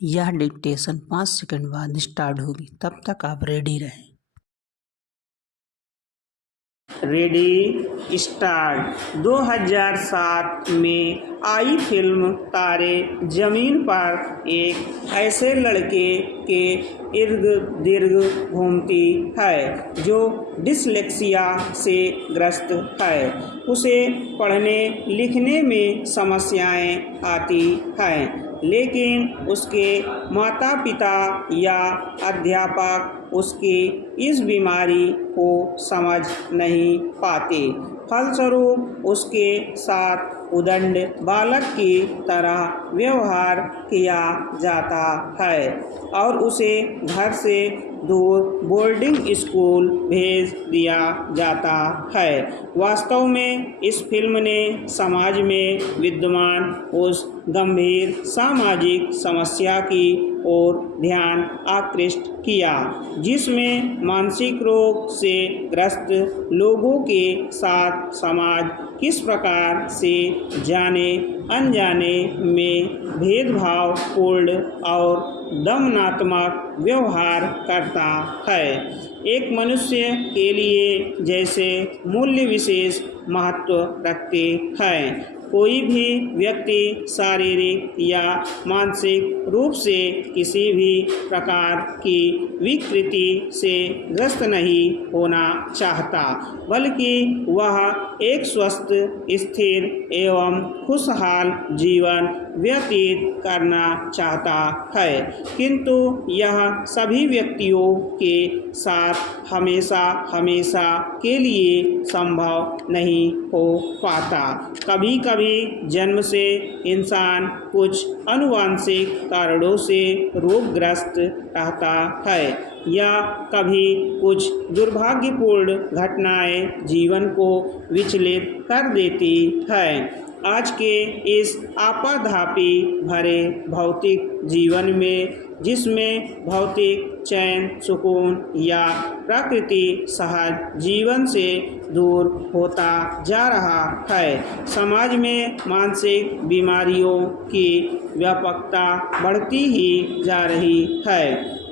यह dictation 5 second बाद start होगी, तब तक आप रेडी रहें। Ready start. 2007 में आई फिल्म तारे जमीन पर एक ऐसे लड़के के इर्द गिर्द घूमती है जो डिसलेक्सिया से ग्रस्त है। उसे पढ़ने लिखने में समस्याएं आती हैं, लेकिन उसके माता पिता या अध्यापक उसकी इस बीमारी को समझ नहीं पाते। फलस्वरूप उसके साथ उदंड बालक की तरह व्यवहार किया जाता है और उसे घर से दूर बोर्डिंग स्कूल भेज दिया जाता है। वास्तव में इस फिल्म ने समाज में विद्यमान उस गंभीर सामाजिक समस्या की ओर ध्यान आकृष्ट किया जिसमें मानसिक रोग से ग्रस्त लोगों के साथ समाज किस प्रकार से जाने अनजाने में भेदभावपूर्ण और दमनात्मक व्यवहार करता है। एक मनुष्य के लिए जैसे मूल्य विशेष महत्व रखते हैं। कोई भी व्यक्ति शारीरिक या मानसिक रूप से किसी भी प्रकार की विकृति से ग्रस्त नहीं होना चाहता, बल्कि वह एक स्वस्थ, स्थिर एवं खुशहाल जीवन व्यतीत करना चाहता है। किंतु यह सभी व्यक्तियों के साथ हमेशा के लिए संभव नहीं हो पाता। कभी कभी जन्म से इंसान कुछ अनुवांशिक कारणों से रोगग्रस्त रहता है या कभी कुछ दुर्भाग्यपूर्ण घटनाएं जीवन को विचलित कर देती है। आज के इस आपाधापी भरे भौतिक जीवन में, जिसमें भौतिक चैन सुकून या प्रकृति सहज जीवन से दूर होता जा रहा है, समाज में मानसिक बीमारियों की व्यापकता बढ़ती ही जा रही है।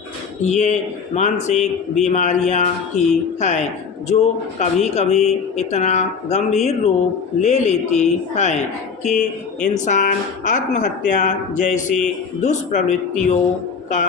ये मानसिक बीमारियां ही हैं जो कभी कभी इतना गंभीर रूप ले लेती हैं कि इंसान आत्महत्या जैसी दुष्प्रवृत्तियों का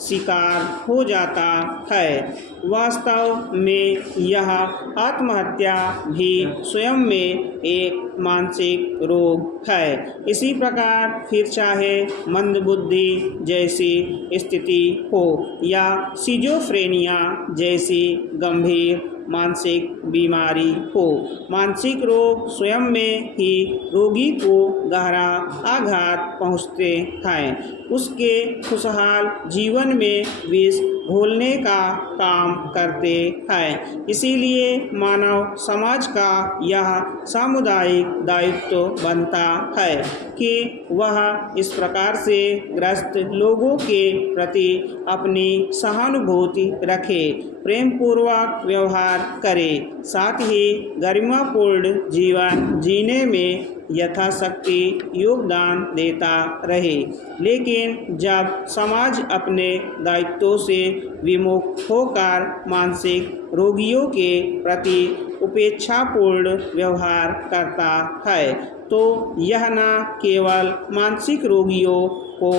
शिकार हो जाता है। वास्तव में यह आत्महत्या भी स्वयं में एक मानसिक रोग है। इसी प्रकार फिर चाहे मंदबुद्धि जैसी स्थिति हो या सिजोफ्रेनिया जैसी गंभीर मानसिक बीमारी हो, मानसिक रोग स्वयं में ही रोगी को गहरा आघात पहुँचते हैं, उसके खुशहाल जीवन में विष घोलने का काम करते हैं। इसीलिए मानव समाज का यह सामुदायिक दायित्व बनता है कि वह इस प्रकार से ग्रस्त लोगों के प्रति अपनी सहानुभूति रखे, प्रेम पूर्वक व्यवहार करे, साथ ही गरिमापूर्ण जीवन जीने में यथाशक्ति योगदान देता रहे। लेकिन जब समाज अपने दायित्वों से विमुख होकर मानसिक रोगियों के प्रति उपेक्षापूर्ण व्यवहार करता है, तो यह न केवल मानसिक रोगियों को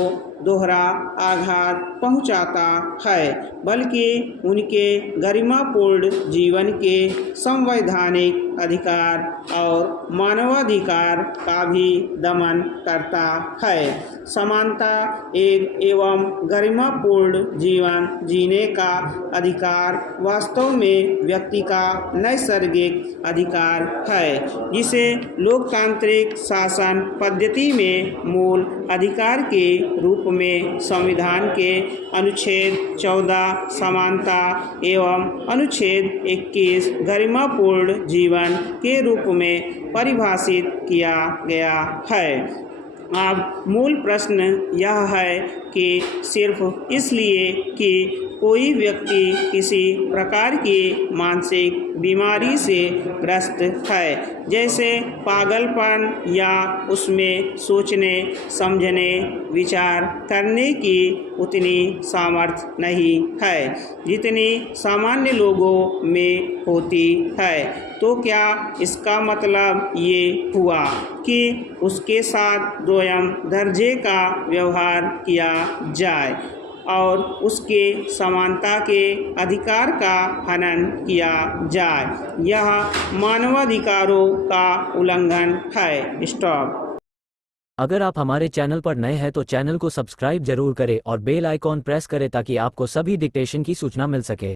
दोहरा आघात पहुंचाता है, बल्कि उनके गरिमापूर्ण जीवन के संवैधानिक अधिकार और मानवाधिकार का भी दमन करता है। समानता एवं गरिमापूर्ण जीवन जीने का अधिकार वास्तव में व्यक्ति का नैसर्गिक अधिकार है, जिसे लोकतांत्रिक शासन पद्धति में मूल अधिकार के रूप में संविधान के अनुच्छेद 14 समानता एवं अनुच्छेद 21 गरिमापूर्ण जीवन के रूप में परिभाषित किया गया है। अब मूल प्रश्न यह है कि सिर्फ इसलिए कि कोई व्यक्ति किसी प्रकार की मानसिक बीमारी से ग्रस्त है, जैसे पागलपन, या उसमें सोचने समझने विचार करने की उतनी सामर्थ्य नहीं है जितनी सामान्य लोगों में होती है, तो क्या इसका मतलब ये हुआ कि उसके साथ दोयम दर्जे का व्यवहार किया जाए और उसके समानता के अधिकार का हनन किया जाए? यह मानवाधिकारों का उल्लंघन है। स्टॉप। अगर आप हमारे चैनल पर नए हैं तो चैनल को सब्सक्राइब जरूर करें और बेल आइकॉन प्रेस करें ताकि आपको सभी डिक्टेशन की सूचना मिल सके।